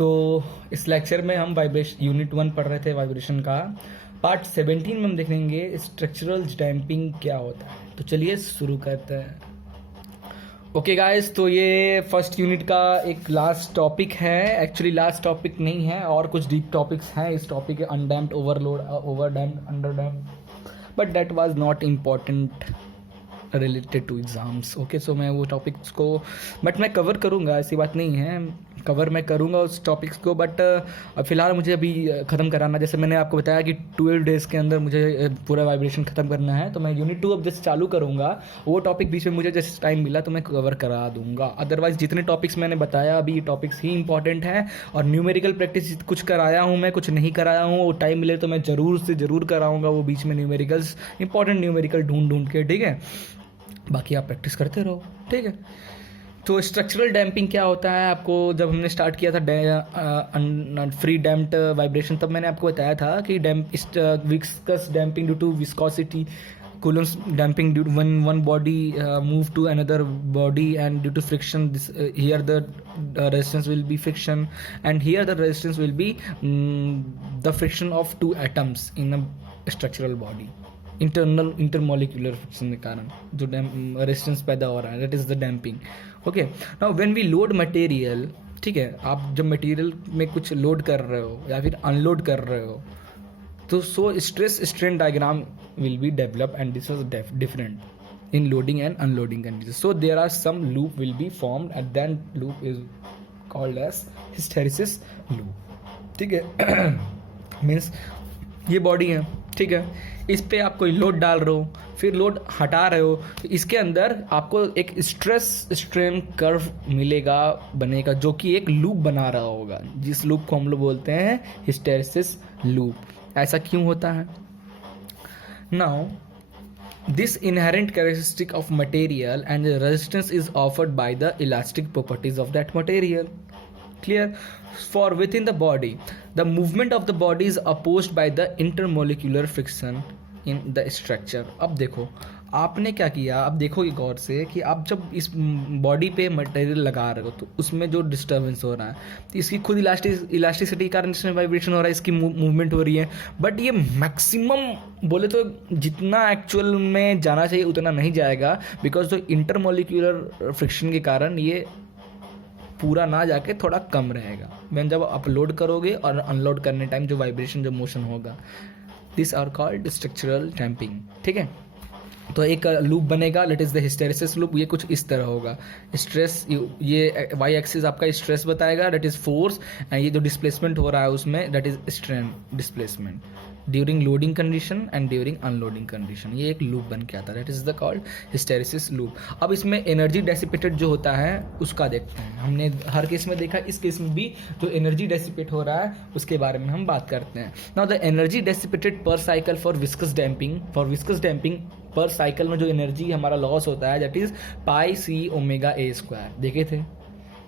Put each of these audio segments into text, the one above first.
तो इस लेक्चर में हम वाइब्रेशन यूनिट 1 पढ़ रहे थे, वाइब्रेशन का पार्ट 17 में हम देखेंगे स्ट्रक्चरल डैम्पिंग क्या होता है। तो चलिए शुरू करते हैं। ओके गाइस, तो ये फर्स्ट यूनिट का एक लास्ट टॉपिक है। एक्चुअली लास्ट टॉपिक नहीं है, और कुछ डीप टॉपिक्स हैं इस टॉपिक के, undamped, overload, overdamped, underdamped, but that was not important related to exams. Okay, so मैं वो टॉपिक्स को बट मैं कवर करूँगा, ऐसी बात नहीं है, कवर मैं करूँगा उस टॉपिक्स को, बट फ़िलहाल मुझे अभी ख़त्म कराना, जैसे मैंने आपको बताया कि 12 डेज़ के अंदर मुझे पूरा वाइब्रेशन ख़त्म करना है। तो मैं यूनिट 2 अब जैसे चालू करूँगा, वो टॉपिक बीच में मुझे जैसे टाइम मिला तो मैं कवर करा दूँगा। अदरवाइज़ जितने टॉपिक्स मैंने बताया अभी, ये टॉपिक्स ही इंपॉर्टेंट हैं। और न्यूमेरिकल प्रैक्टिस कुछ कराया हूँ मैं, कुछ नहीं कराया हूँ, वो टाइम मिले तो मैं ज़रूर से ज़रूर कराऊँगा वो बीच में न्यूमेरिकल्स, इंपॉर्टेंट न्यूमेरिकल ढूंढ के, ठीक है। बाकी आप प्रैक्टिस करते रहो, ठीक है। तो स्ट्रक्चरल डैम्पिंग क्या होता है, आपको जब हमने स्टार्ट किया था फ्री डैम्प्ड वाइब्रेशन, तब मैंने आपको बताया था कि viscous damping due to viscosity, Coulomb's damping due when one body move to another body and due to friction, here the resistance will be friction, and here the resistance will be the friction of two atoms in a structural body, intermolecular friction के कारण जो resistance पैदा हो रहा है, that is the damping. Okay, now when we load material, ठीक है, आप जब मटेरियल में कुछ लोड कर रहे हो या फिर अनलोड कर रहे हो, तो so stress strain diagram will be develop, and this was different in loading and unloading condition. So there are some loop will be formed and then loop is called as hysteresis loop, ठीक है। Means ये body है, ठीक है, इस पे आप कोई लोड डाल रहे हो, फिर लोड हटा रहे हो, तो इसके अंदर आपको एक स्ट्रेस स्ट्रेन कर्व मिलेगा, बनेगा, जो कि एक लूप बना रहा होगा, जिस लूप को हम लोग बोलते हैं हिस्टेरिसिस लूप। ऐसा क्यों होता है? Now this inherent characteristic of material and the resistance is offered by the elastic properties of that material. Clear? For within the body, the movement of the body is opposed by the intermolecular friction in the structure. अब देखो आपने क्या किया, अब देखोगे गौर से कि आप जब इस बॉडी पे मटेरियल लगा रहे हो तो उसमें जो डिस्टर्बेंस हो रहा है, तो इसकी खुद इलास्टिसिटी के कारण इसमें वाइब्रेशन हो रहा है, इसकी मूवमेंट हो रही है, बट ये मैक्सिमम बोले तो जितना एक्चुअल में जाना चाहिए उतना नहीं जाएगा, बिकॉज जो इंटरमोलिकुलर फ्रिक्शन के कारण ये पूरा ना जाके थोड़ा कम रहेगा। मैं जब अपलोड करोगे और अनलोड करने टाइम जो वाइब्रेशन, जो मोशन होगा, this are called structural damping, ठीक है। तो एक लूप बनेगा, let is the hysteresis loop. ये कुछ इस तरह होगा, स्ट्रेस, ये वाई एक्सिस आपका स्ट्रेस बताएगा, दैट इज फोर्स, एंड ये जो डिस्प्लेसमेंट हो रहा है उसमें, that is strain displacement during loading condition and during unloading condition. ये एक लूप बन के आता है, that is the called hysteresis loop. अब इसमें एनर्जी डेसिपेटेड जो होता है उसका देखते हैं। हमने हर केस में देखा, इस केस में भी जो एनर्जी डेसिपेट हो रहा है उसके बारे में हम बात करते हैं। Now the energy dissipated per cycle for viscous damping, per cycle में जो एनर्जी हमारा लॉस होता है, that is pi c omega A square, देखे थे।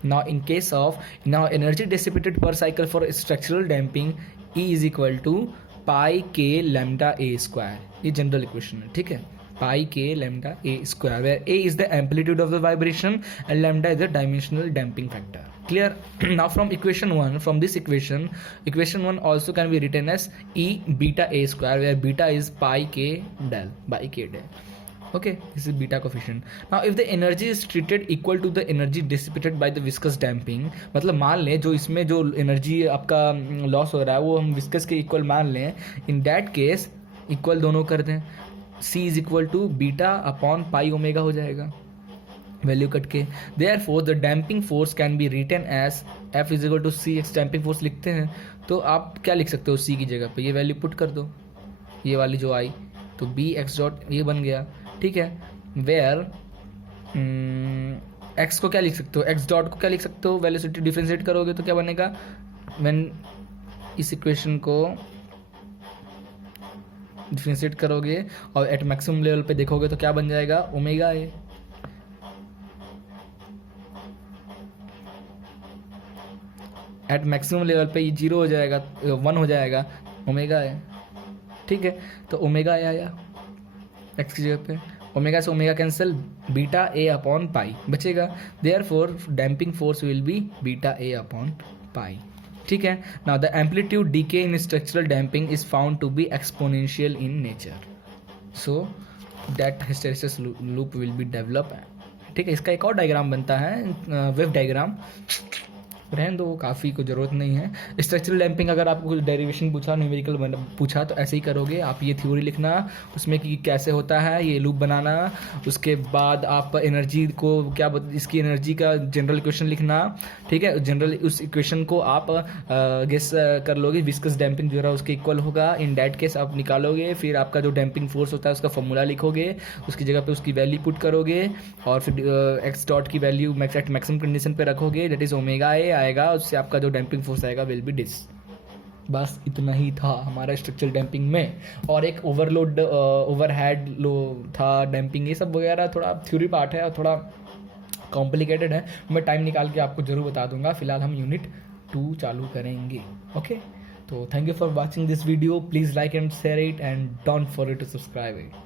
Now in case of energy dissipated per cycle for structural damping, E is equal to pi k lambda A square, ये general equation है, ठीक है। Pi k lambda A square, where A is the amplitude of the vibration and lambda is the dimensional damping factor. Clear? Now from equation 1, from this equation 1 also can be written as E beta A square, where beta is pi k del by k del. Okay, this is beta coefficient. Now if the energy is treated equal to the energy dissipated by the viscous damping, मतलब मान लें जो इसमें जो energy आपका loss हो रहा है वो हम विस्कस के इक्वल मान लें, इन दैट केस इक्वल दोनों कर दें, C is equal to beta upon pi omega हो जाएगा, वैल्यू कट के। Therefore the damping force can be written as F is equal to c x. Damping force लिखते हैं तो आप क्या लिख सकते हो, C की जगह पे ये वैल्यू पुट कर दो, ये वाली जो आई, तो बी एक्स डॉट ये बन गया, ठीक है। वेयर एक्स को क्या लिख सकते हो, एक्स डॉट को क्या लिख सकते हो, वेलोसिटी डिफरेंशिएट करोगे तो क्या बनेगा, व्हेन इस इक्वेशन को डिफरेंशिएट करोगे और एट मैक्सिमम लेवल पे देखोगे तो क्या बन जाएगा, omega a. At maximum level पे ये 0 हो जाएगा, 1 हो जाएगा, ओमेगा है, ठीक है। तो ओमेगा ए आया एक्स की जगह पे, ओमेगा से omega cancel, beta A upon pi बचेगा। Therefore damping force will be beta A upon pi. ठीक है. Now the amplitude decay in structural damping is found to be exponential in nature. So that hysteresis loop will be develop. ठीक है, इसका एक और diagram बनता है, wave diagram. रहने दो, काफ़ी को ज़रूरत नहीं है. स्ट्रक्चरल डैम्पिंग अगर आपको कुछ डेरिवेशन पूछा, न्यूमेरिकल पूछा, तो ऐसे ही करोगे आप. ये थ्योरी लिखना, उसमें कि कैसे होता है ये लूप बनाना. उसके बाद आप एनर्जी को क्या इसकी एनर्जी का जनरल इक्वेशन लिखना. ठीक है, जनरल उस इक्वेशन को आप गेस कर लोगे. विस्कस डैम्पिंग जो है उसके इक्वल होगा. इन डैट केस आप निकालोगे. फिर आपका जो डैम्पिंग फोर्स होता है उसका फॉर्मूला लिखोगे. उसकी जगह पे उसकी वैल्यू पुट करोगे और फिर एक्स डॉट की वैल्यू मैक्सिमम कंडीशन पे रखोगे, दैट इज ओमेगा ए आएगा. उससे आपका जो डैम्पिंग फोर्स आएगा विल बी दिस. बस इतना ही था हमारा स्ट्रक्चरल डैम्पिंग में. और एक ओवरलोड ओवरहेड लो था डैम्पिंग. ये सब वगैरह थोड़ा थ्योरी पार्ट है और थोड़ा कॉम्प्लिकेटेड है. मैं टाइम निकाल के आपको जरूर बता दूंगा. फिलहाल हम यूनिट 2 चालू करेंगे. ओके, तो thank you for watching this video. Please like and share it and don't forget to subscribe it.